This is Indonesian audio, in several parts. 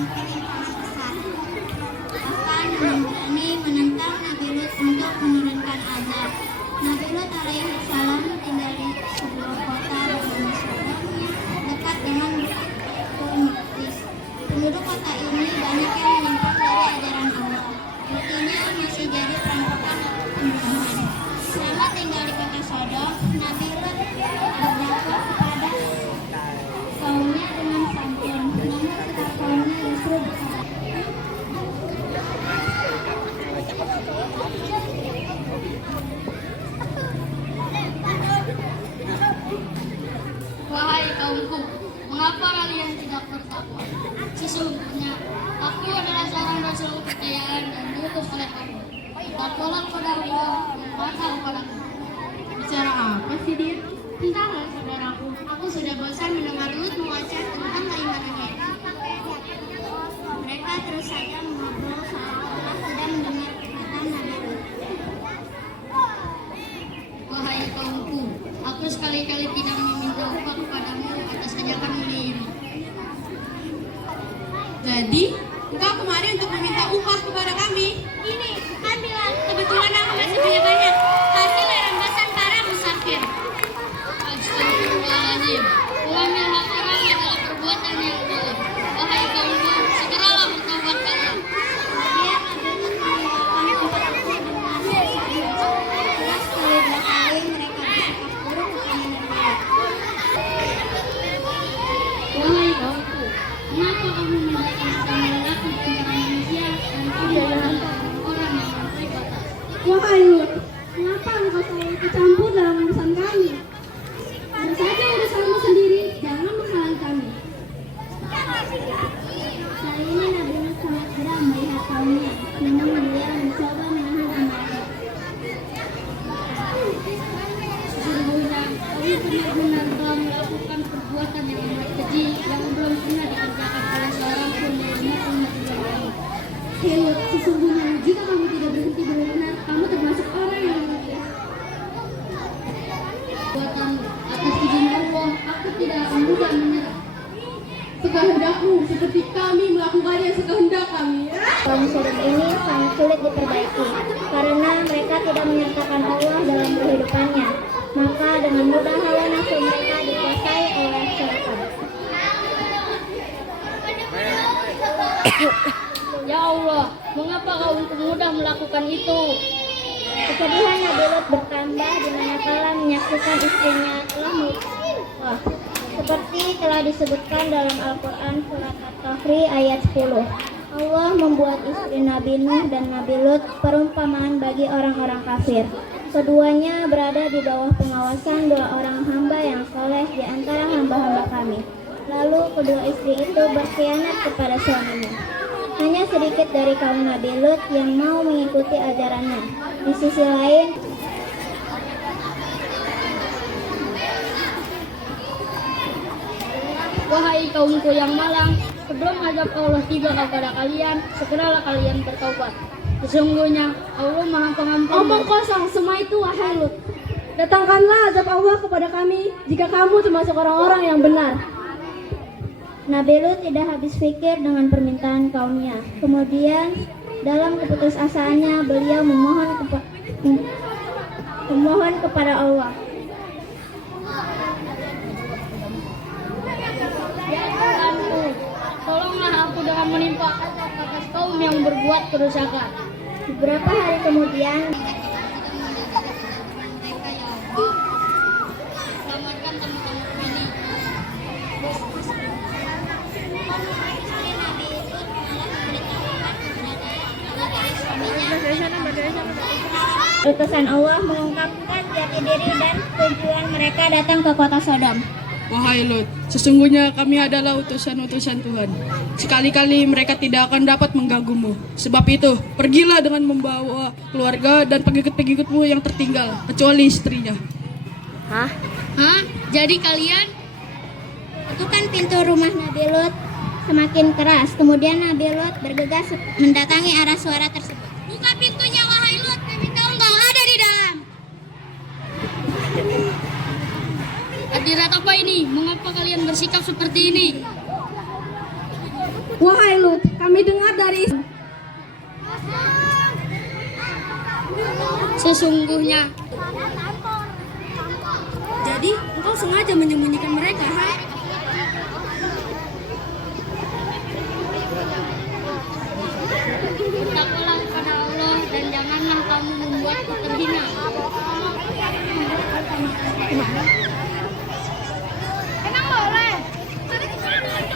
dengan kelimpangan besar. Bahkan berani menentang Nabi Lut untuk menurunkan azab. Nabi Lut alaihi salam tinggal di sebuah kota bernama Sodom dekat dengan Baitul Maqdis. Penduduk kota ini banyak yang menyimpang dari ajaran Allah. Buktinya masih jadi perampokan atau pembunuhan. Selama tinggal di kota Sodom, Nabi Lut berdakwah kepada kaumnya dengan santun, namun setelah kaumnya justru berkata, "Wahai kaumku, mengapa kalian tidak bertakwa? Sesungguhnya aku adalah seorang rasul kepercayaan dan diutus oleh Allah. Bertakwalah kepada Allah dan patuh kepadaku." Bicara apa sih dia? Entahlah saudaraku, aku sudah bosan mendengar Lut mengoceh tentang keimanannya. mereka terus saja mengobrol seolah-olah tidak mendengar perkataan Nabi Lut. Wahai kaumku, aku sekali-kali tidak meminta upah kepadamu atas ajakan mulia ini. Jadi, engkau kemari untuk meminta upah kepada kami. Ini, ambillah. Kebetulan aku masih punya banyak. Hasil rampasan para musafir. Astagfirullahaladzim. Mengambil hak orang adalah perbuatan yang buruk. Wahai kaumku, segeralah bertobat kalian. Kemudian Nabi Lut meninggalkan tempat itu dengan siksa. Terus kedua kali mereka bersikap buruk kepada Nabi Lut. Wahai kaumku, kenapa kamu membedakan antara lelaki dan para manusia dan kamu adalah orang yang melampaui batas? Wahai Lut, mengapa engkau selalu ikut campur dalam urusan kami? Urus saja urusanmu sendiri, jangan menghalangi kami. Kali ini Nabi Lut sangat geram melihat kaumnya, namun beliau mencoba menahan amarah. Sesungguhnya kamu benar-benar telah melakukan perbuatan yang amat keji yang belum pernah dikerjakan oleh seorang pun dari umat yang lain. Hei Lut, sesungguhnya jika kamu tidak berhenti berbenah, kamu termasuk orang yang mulia. Perbuatan atas izin Allah, aku tidak akan mudah menyerah. Sekehendakmu, seperti kami melakukannya sekehendak kami. Kaum Sodom ini sangat sulit diperbaiki karena mereka tidak menyertakan Allah dalam kehidupannya. Maka dengan mudah hawa nafsu mereka dikuasai oleh syaitan. Ya Allah, mengapa kau mudah melakukan itu? Kesedihan Nabi Lut bertambah di manakala menyaksikan istrinya telah melupakan seperti telah disebutkan dalam Al-Quran surat At-Tahri ayat 10. Allah membuat istri Nabi Nuh dan Nabi Lut perumpamaan bagi orang-orang kafir. Keduanya berada di bawah pengawasan dua orang hamba yang soleh di antara hamba-hamba kami. Lalu kedua istri itu berkhianat kepada suaminya. Hanya sedikit dari kaum Nabi Lut yang mau mengikuti ajarannya. Di sisi lain, Wahai kaumku yang malang, sebelum azab Allah tiba kepada kalian, segeralah kalian bertobat. Sesungguhnya Allah Maha Pengampun. Omong kosong semua itu, wahai Lut. Datangkanlah azab Allah kepada kami jika kamu termasuk orang-orang yang benar. Nabi Lut tidak habis pikir dengan permintaan kaumnya. Kemudian dalam keputusasaannya beliau memohon kepada Allah. Ya Tuhanku, tolonglah aku dengan menimpa azab atas kaum yang berbuat kerusakan. Beberapa hari kemudian Selamatkan tamu-tamu ini. utusan Allah mengungkapkan jati diri dan tujuan mereka datang ke kota Sodom. Wahai Lut, sesungguhnya kami adalah utusan-utusan Tuhan. Sekali-kali mereka tidak akan dapat mengganggumu. Sebab itu, pergilah dengan membawa keluarga dan pengikut-pengikutmu yang tertinggal, kecuali istrinya. Hah? Jadi kalian? Ketukan pintu rumah Nabi Lut semakin keras. Kemudian Nabi Lut bergegas mendatangi arah suara tersebut. Buka pintunya, wahai Lut. Kami tahu engkau ada di dalam. Hadirat apa ini? Mengapa kalian bersikap seperti ini? Wahai Lut, kami dengar dari Sesungguhnya Jadi, engkau sengaja menyembunyikan mereka, ha? takutlah kepada Allah dan janganlah kamu membuatku terhina. Emang boleh?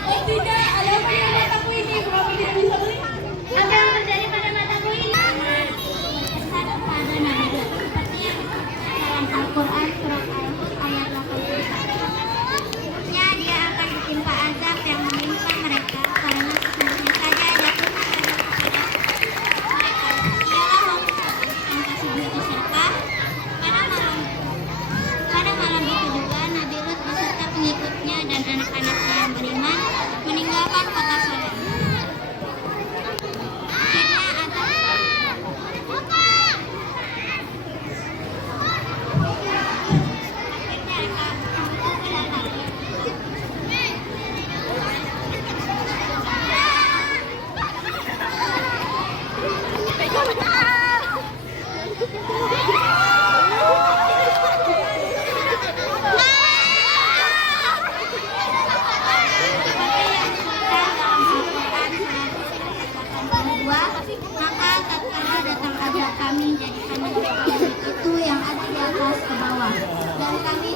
Oh tidak, ada apa yang mataku ini? Kenapa tidak bisa melihat? Apa yang terjadi pada mataku ini? Berkesan pada Nabi Lut, seperti yang dalam Al-Quran surat Al-Hud ayat 81. Ya, dia akan ditimpa azab yang menimpa mereka karena sesungguhnya saja jatuhnya azab kepada mereka. Ialah yang kasih begitu serta pada malam itu juga Nabi Lut beserta pengikutnya dan anak-anaknya yang beriman meninggalkan kota Sodom. Akhirnya azab maka tatkala datang azab kami jadikan negeri itu yang ada di atas ke bawah dan kami